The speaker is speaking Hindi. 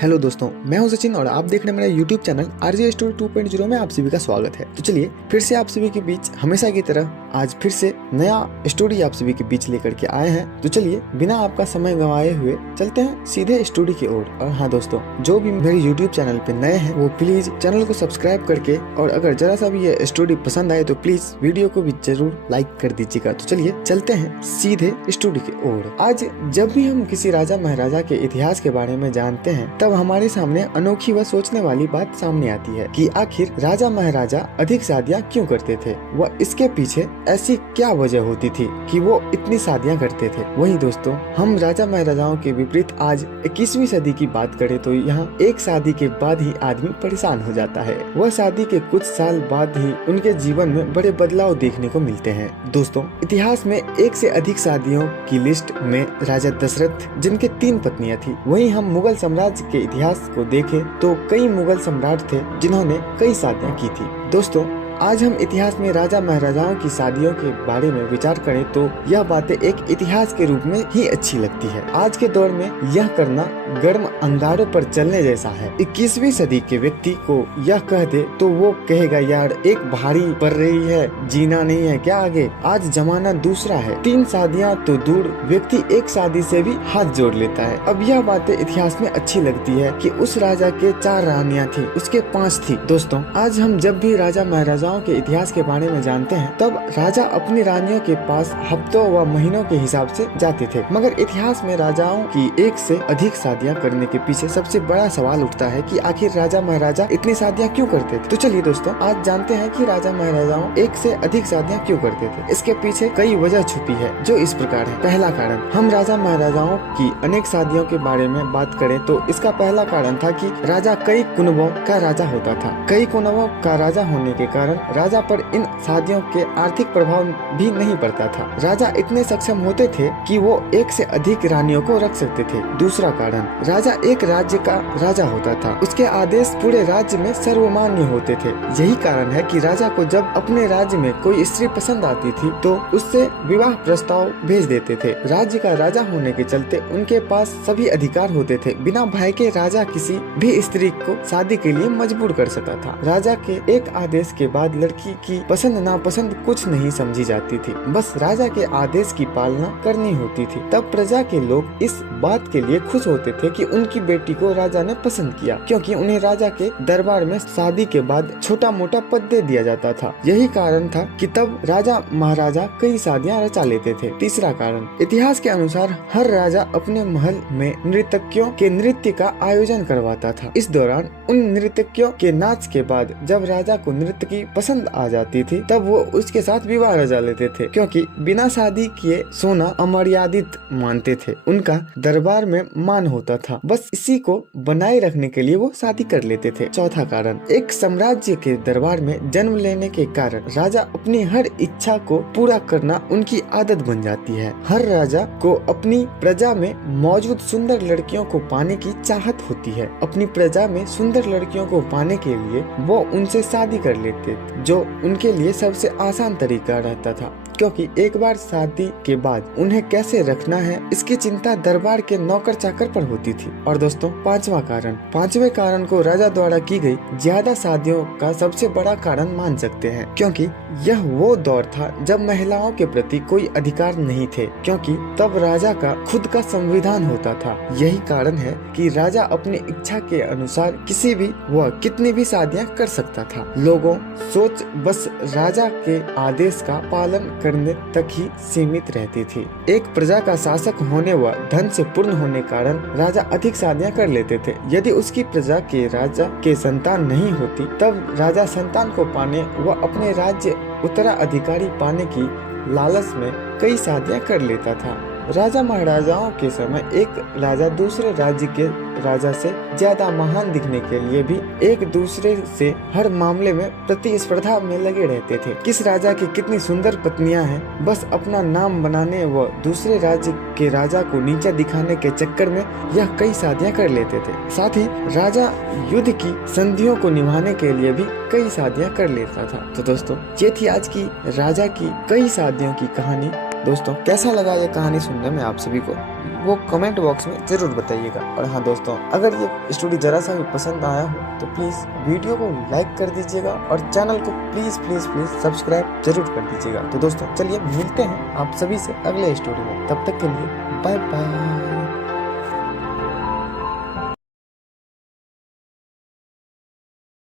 हेलो दोस्तों, मैं हूं सचिन और आप देख रहे हैं मेरा यूट्यूब चैनल आरजे स्टोरी 2.0 में आप सभी का स्वागत है। तो चलिए फिर से आप सभी के बीच हमेशा की तरह आज फिर से नया स्टोरी आप सभी के बीच लेकर के आए हैं। तो चलिए बिना आपका समय गंवाए हुए चलते हैं सीधे स्टोरी की ओर। और हाँ दोस्तों, जो भी मेरे यूट्यूब चैनल पे नए हैं वो प्लीज चैनल को सब्सक्राइब करके, और अगर जरा सा भी ये स्टोरी पसंद आए तो प्लीज वीडियो को भी जरूर लाइक कर दीजिएगा। तो चलिए चलते हैं सीधे स्टोरी की ओर। आज जब भी हम किसी राजा महाराजा के इतिहास के बारे में जानते हैं तब हमारे सामने अनोखी व सोचने वाली बात सामने आती है कि आखिर राजा महाराजा अधिक शादियां क्यों करते थे, वह इसके पीछे ऐसी क्या वजह होती थी कि वो इतनी शादियां करते थे। वही दोस्तों, हम राजा महाराजाओं के विपरीत आज 21वीं सदी की बात करें तो यहाँ एक शादी के बाद ही आदमी परेशान हो जाता है। वह शादी के कुछ साल बाद ही उनके जीवन में बड़े बदलाव देखने को मिलते हैं। दोस्तों, इतिहास में एक से अधिक शादियों की लिस्ट में राजा दशरथ जिनके 3 पत्नियां थी। वहीं हम मुगल साम्राज्य के इतिहास को देखें तो कई मुगल सम्राट थे जिन्होंने कई शादियां की थी। दोस्तों, आज हम इतिहास में राजा महाराजाओं की शादियों के बारे में विचार करें तो यह बातें एक इतिहास के रूप में ही अच्छी लगती है। आज के दौर में यह करना गर्म अंगारों पर चलने जैसा है। 21वीं सदी के व्यक्ति को यह कह दे तो वो कहेगा यार एक भारी पड़ रही है, जीना नहीं है क्या आगे। आज जमाना दूसरा है, 3 शादियां तो दूर, व्यक्ति एक शादी से भी हाथ जोड़ लेता है। अब यह बातें इतिहास में अच्छी लगती है कि उस राजा के 4 रानियां थी, उसके 5 थी। दोस्तों, आज हम जब भी राजा महाराजा के इतिहास के बारे में जानते हैं तब राजा अपनी रानियों के पास हफ्तों व महीनों के हिसाब से जाते थे। मगर इतिहास में राजाओं की एक से अधिक शादियां करने के पीछे सबसे बड़ा सवाल उठता है कि आखिर राजा महाराजा इतनी शादियां क्यों करते थे। तो चलिए दोस्तों, आज जानते हैं कि राजा महाराजाओं एक से अधिक शादियां क्यों करते थे। इसके पीछे कई वजह छुपी है जो इस प्रकार है। पहला कारण, हम राजा महाराजाओं की अनेक शादियों के बारे में बात करें तो इसका पहला कारण था कि राजा कई कुनबों का राजा होता था। कई कुनबों का राजा होने के कारण राजा पर इन शादियों के आर्थिक प्रभाव भी नहीं पड़ता था। राजा इतने सक्षम होते थे कि वो एक से अधिक रानियों को रख सकते थे। दूसरा कारण, राजा एक राज्य का राजा होता था, उसके आदेश पूरे राज्य में सर्वमान्य होते थे। यही कारण है कि राजा को जब अपने राज्य में कोई स्त्री पसंद आती थी तो उससे विवाह प्रस्ताव भेज देते थे। राज्य का राजा होने के चलते उनके पास सभी अधिकार होते थे। बिना भय के राजा किसी भी स्त्री को शादी के लिए मजबूर कर सकता था। राजा के एक आदेश के बाद लड़की की पसंद नापसंद कुछ नहीं समझी जाती थी, बस राजा के आदेश की पालना करनी होती थी। तब प्रजा के लोग इस बात के लिए खुश होते थे कि उनकी बेटी को राजा ने पसंद किया, क्योंकि उन्हें राजा के दरबार में शादी के बाद छोटा मोटा पद दे दिया जाता था। यही कारण था कि तब राजा महाराजा कई शादियां रचा लेते थे। तीसरा कारण, इतिहास के अनुसार हर राजा अपने महल में नर्तकियों के नृत्य का आयोजन करवाता था। इस दौरान उन नर्तकियों के नाच के बाद जब राजा को नृत्य की पसंद आ जाती थी तब वो उसके साथ विवाह रचा लेते थे, क्योंकि बिना शादी किए सोना अमर्यादित मानते थे। उनका दरबार में मान होता था, बस इसी को बनाए रखने के लिए वो शादी कर लेते थे। चौथा कारण, एक साम्राज्य के दरबार में जन्म लेने के कारण राजा अपनी हर इच्छा को पूरा करना उनकी आदत बन जाती है। हर राजा को अपनी प्रजा में मौजूद सुंदर लड़कियों को पाने की चाहत होती है। अपनी प्रजा में सुंदर लड़कियों को पाने के लिए वो उनसे शादी कर लेते, जो उनके लिए सबसे आसान तरीका रहता था, क्योंकि एक बार शादी के बाद उन्हें कैसे रखना है इसकी चिंता दरबार के नौकर चाकर पर होती थी। और दोस्तों, पांचवें कारण को राजा द्वारा की गई ज्यादा शादियों का सबसे बड़ा कारण मान सकते हैं, क्योंकि यह वो दौर था जब महिलाओं के प्रति कोई अधिकार नहीं थे, क्योंकि तब राजा का खुद का संविधान होता था। यही कारण है कि राजा अपनी इच्छा के अनुसार किसी भी व कितनी भी शादियां कर सकता था। लोगों सोच बस राजा के आदेश का पालन करने तक ही सीमित रहती थी। एक प्रजा का शासक होने व धन से पूर्ण होने कारण राजा अधिक शादियां कर लेते थे। यदि उसकी प्रजा के राजा के संतान नहीं होती तब राजा संतान को पाने व अपने राज्य उत्तराधिकारी पाने की लालच में कई शादियां कर लेता था। राजा महाराजाओं के समय एक राजा दूसरे राज्य के राजा से ज्यादा महान दिखने के लिए भी एक दूसरे से हर मामले में प्रतिस्पर्धा में लगे रहते थे। किस राजा की कितनी सुंदर पत्नियां हैं, बस अपना नाम बनाने व दूसरे राज्य के राजा को नीचा दिखाने के चक्कर में यह कई शादियां कर लेते थे। साथ ही राजा युद्ध की संधियों को निभाने के लिए भी कई शादियां कर लेता था। तो दोस्तों, ये थी आज की राजा की कई शादियों की कहानी। दोस्तों, कैसा लगा ये कहानी सुनने में आप सभी को? वो कमेंट बॉक्स में जरूर बताइएगा। और हाँ दोस्तों, अगर ये स्टोरी जरा सा भी पसंद आया हो तो प्लीज वीडियो को लाइक कर दीजिएगा और चैनल को प्लीज प्लीज प्लीज सब्सक्राइब जरूर कर दीजिएगा। तो दोस्तों चलिए मिलते हैं आप सभी से अगले स्टोरी में, तब तक के लिए बाय बाय।